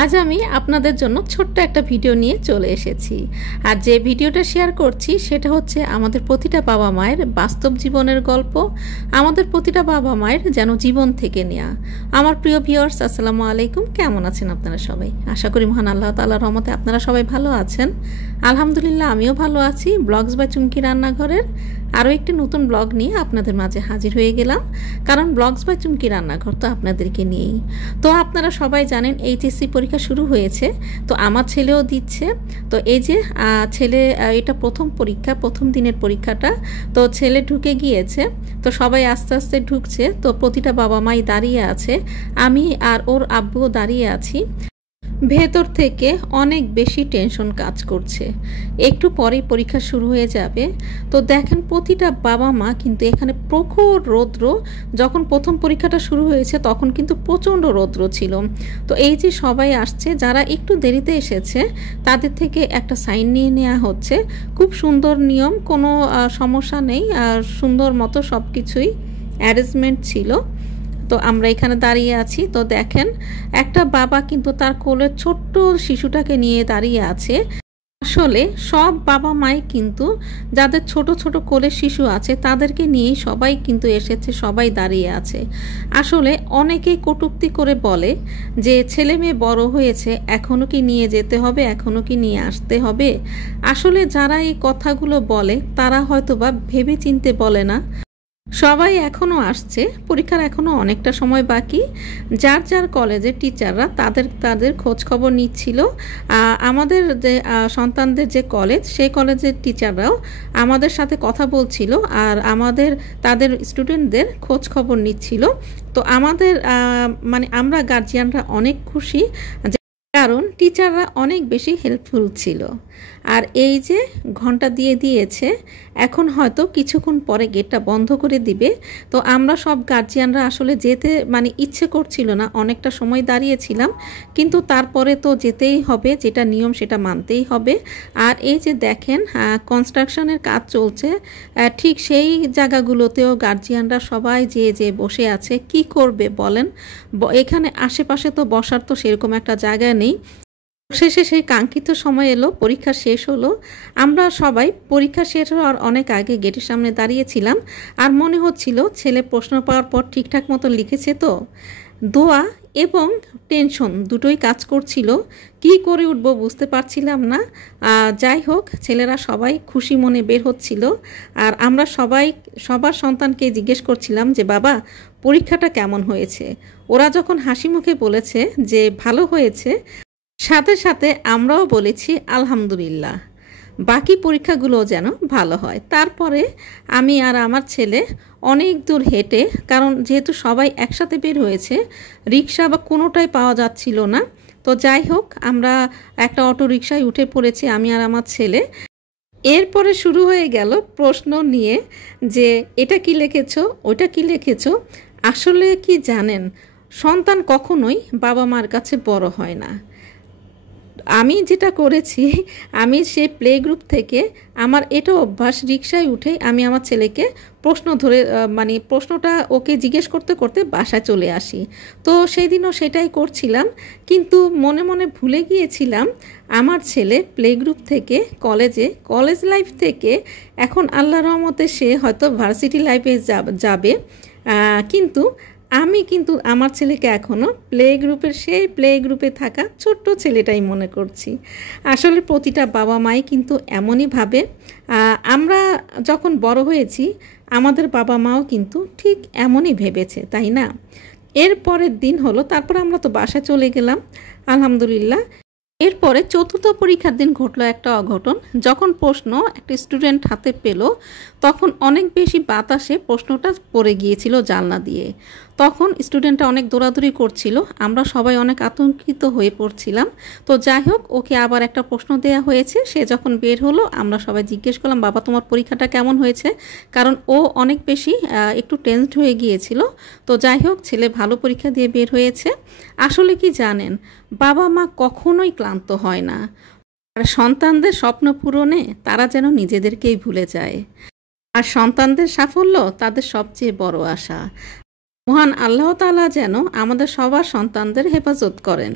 আজ আমি আপনাদের জন্য ছোট্ট একটা ভিডিও নিয়ে চলে এসেছি। আর যে ভিডিওটা শেয়ার করছি সেটা হচ্ছে আমাদের প্রতিটা বাবা মায়ের বাস্তব জীবনের গল্প, আমাদের প্রতিটা বাবা মায়ের যেন জীবন থেকে নেওয়া। আমার প্রিয় ভিউয়ার্স, আসসালামু আলাইকুম। কেমন আছেন আপনারা সবাই? আশা করি মহান আল্লাহ তাআলার রহমতে আপনারা সবাই ভালো আছেন। আলহামদুলিল্লাহ, আমিও ভালো আছি। ব্লগস বাই চুমকি রান্নাঘরের আরও একটি নতুন ব্লগ নিয়ে আপনাদের মাঝে হাজির হয়ে গেলাম, কারণ ব্লগস বাই চুমকি রান্নাঘর তো আপনাদেরকে নিয়েই। তো আপনারা সবাই জানেন এইচএসসি পরীক্ষা শুরু হয়েছে, তো আমার ছেলেও দিচ্ছে। তো এই যে ছেলে, এটা প্রথম পরীক্ষা, প্রথম দিনের পরীক্ষাটা। তো ছেলে ঢুকে গিয়েছে, তো সবাই আস্তে আস্তে ঢুকছে। তো প্রতিটা বাবা মাই দাঁড়িয়ে আছে, আমি আর ওর আব্বুও দাঁড়িয়ে আছি। ভেতর থেকে অনেক বেশি টেনশন কাজ করছে, একটু পরেই পরীক্ষা শুরু হয়ে যাবে। তো দেখেন প্রতিটা বাবা মা কিন্তু এখানে প্রখর রৌদ্র। যখন প্রথম পরীক্ষাটা শুরু হয়েছে তখন কিন্তু প্রচণ্ড রৌদ্র ছিল। তো এই যে সবাই আসছে, যারা একটু দেরিতে এসেছে তাদের থেকে একটা সাইন নিয়ে নেওয়া হচ্ছে। খুব সুন্দর নিয়ম, কোনো সমস্যা নেই, সুন্দর মতো সব কিছুই অ্যারেঞ্জমেন্ট ছিল। তো আমরা এখানে দাঁড়িয়ে আছি। তো দেখেন একটা বাবা কিন্তু তার কোলে ছোট্ট শিশুটাকে নিয়ে দাঁড়িয়ে আছে। আসলে সব বাবা মাই কিন্তু যাদের ছোট ছোট কোলে শিশু আছে তাদেরকে নিয়েই সবাই কিন্তু এসেছে, সবাই দাঁড়িয়ে আছে। আসলে অনেকেই কটূক্তি করে বলে যে ছেলে মেয়ে বড় হয়েছে, এখনও কি নিয়ে যেতে হবে, এখনও কি নিয়ে আসতে হবে। আসলে যারা এই কথাগুলো বলে তারা হয়তোবা ভেবে চিন্তে বলে না। সবাই এখনও আসছে, পরীক্ষার এখনও অনেকটা সময় বাকি। যার যার কলেজের টিচাররা তাদের খোঁজ খবর নিচ্ছিল। আমাদের যে সন্তানদের যে কলেজ, সেই কলেজের টিচাররাও আমাদের সাথে কথা বলছিল আর তাদের স্টুডেন্টদের খোঁজ খবর নিচ্ছিল। তো আমাদের আমরা গার্জিয়ানরা অনেক খুশি, কারণ টিচাররা অনেক বেশি হেল্পফুল ছিল। আর এই যে ঘন্টা দিয়ে দিয়েছে, এখন হয়তো কিছুক্ষণ পরে গেটটা বন্ধ করে দিবে। তো আমরা সব গার্জিয়ানরা আসলে যেতে ইচ্ছে করছিল না, অনেকটা সময় দাঁড়িয়েছিলাম, কিন্তু তারপরে তো যেতেই হবে, যেটা নিয়ম সেটা মানতেই হবে। আর এই যে দেখেন কনস্ট্রাকশনের কাজ চলছে, ঠিক সেই জায়গাগুলোতেও গার্জিয়ানরা সবাই যে বসে আছে। কি করবে বলেন, এখানে আশেপাশে তো বসার তো সেরকম একটা জায়গা নেই। শেষে সেই কাঙ্ক্ষিত সময় এলো, পরীক্ষা শেষ হলো। আমরা সবাই পরীক্ষা শেষ হওয়ার অনেক আগে গেটের সামনে দাঁড়িয়েছিলাম, আর মনে হচ্ছিল ছেলে প্রশ্ন পাওয়ার পর ঠিকঠাক মতো লিখেছে। তো দোয়া এবং টেনশন দুটোই কাজ করছিল, কি করে উঠবো বুঝতে পারছিলাম না। যাই হোক, ছেলেরা সবাই খুশি মনে বের হচ্ছিল, আর আমরা সবাই সবার সন্তানকে জিজ্ঞেস করছিলাম যে বাবা পরীক্ষাটা কেমন হয়েছে। ওরা যখন হাসি মুখে বলেছে যে ভালো হয়েছে, সাথে সাথে আমরাও বলেছি আলহামদুলিল্লাহ, বাকি পরীক্ষাগুলো যেন ভালো হয়। তারপরে আমি আর আমার ছেলে অনেক দূর হেঁটে, কারণ যেহেতু সবাই একসাথে বের হয়েছে, রিক্সা বা কোনোটাই পাওয়া যাচ্ছিল না। তো যাই হোক, আমরা একটা অটো রিক্সায় উঠে পড়েছি, আমি আর আমার ছেলে। এরপরে শুরু হয়ে গেল প্রশ্ন নিয়ে, যে এটা কি লিখেছো, ওইটা কি লিখেছো। আসলে কি জানেন, সন্তান কখনোই বাবা মার কাছে বড় হয় না। আমি যেটা করেছি, আমি সেই প্লে গ্রুপ থেকে আমার এটা অভ্যাস, রিক্সায় উঠেই আমি আমার ছেলেকে প্রশ্ন ধরে প্রশ্নটা ওকে জিজ্ঞেস করতে করতে বাসায় চলে আসি। তো সেই দিনও সেটাই করছিলাম, কিন্তু মনে মনে ভুলে গিয়েছিলাম আমার ছেলে প্লে গ্রুপ থেকে কলেজ লাইফ থেকে এখন আল্লাহর রহমতে সে হয়তো ভার্সিটি লাইফে যাবে, কিন্তু আমি কিন্তু আমার ছেলেকে এখনও সেই প্লে গ্রুপে থাকা ছোট্ট ছেলেটাই মনে করছি। আসলে প্রতিটা বাবা মাই কিন্তু এমনই ভাবে। আমরা যখন বড় হয়েছি, আমাদের বাবা মাও কিন্তু ঠিক এমনই ভেবেছে, তাই না? এর পরের দিন হলো, তারপর আমরা তো বাসায় চলে গেলাম আলহামদুলিল্লাহ। এরপরে চতুর্থ পরীক্ষার দিন ঘটলো একটা অঘটন। যখন প্রশ্ন একটা স্টুডেন্ট হাতে পেল, তখন অনেক বেশি বাতাসে প্রশ্নটা পড়ে গিয়েছিল জানলা দিয়ে। তখন স্টুডেন্টটা অনেক দৌড়াদৌড়ি করছিল, আমরা সবাই অনেক আতঙ্কিত হয়ে পড়ছিলাম। তো যাই হোক, ওকে আবার একটা প্রশ্ন দেয়া হয়েছে। সে যখন বের হলো, আমরা সবাই জিজ্ঞেস করলাম বাবা তোমার পরীক্ষাটা কেমন হয়েছে, কারণ ও অনেক বেশি একটু টেনসড হয়ে গিয়েছিল। তো যাই হোক, ছেলে ভালো পরীক্ষা দিয়ে বের হয়েছে। আসলে কি জানেন, বাবা মা কখনোই ক্লান্ত হয় না, আর সন্তানদের স্বপ্ন পূরণে তারা যেন নিজেদেরকেই ভুলে যায়। আর সন্তানদের সাফল্য তাদের সবচেয়ে বড় আশা। মহান আল্লাহ তাআলা যেন আমাদের সবার সন্তানদের হেফাজত করেন।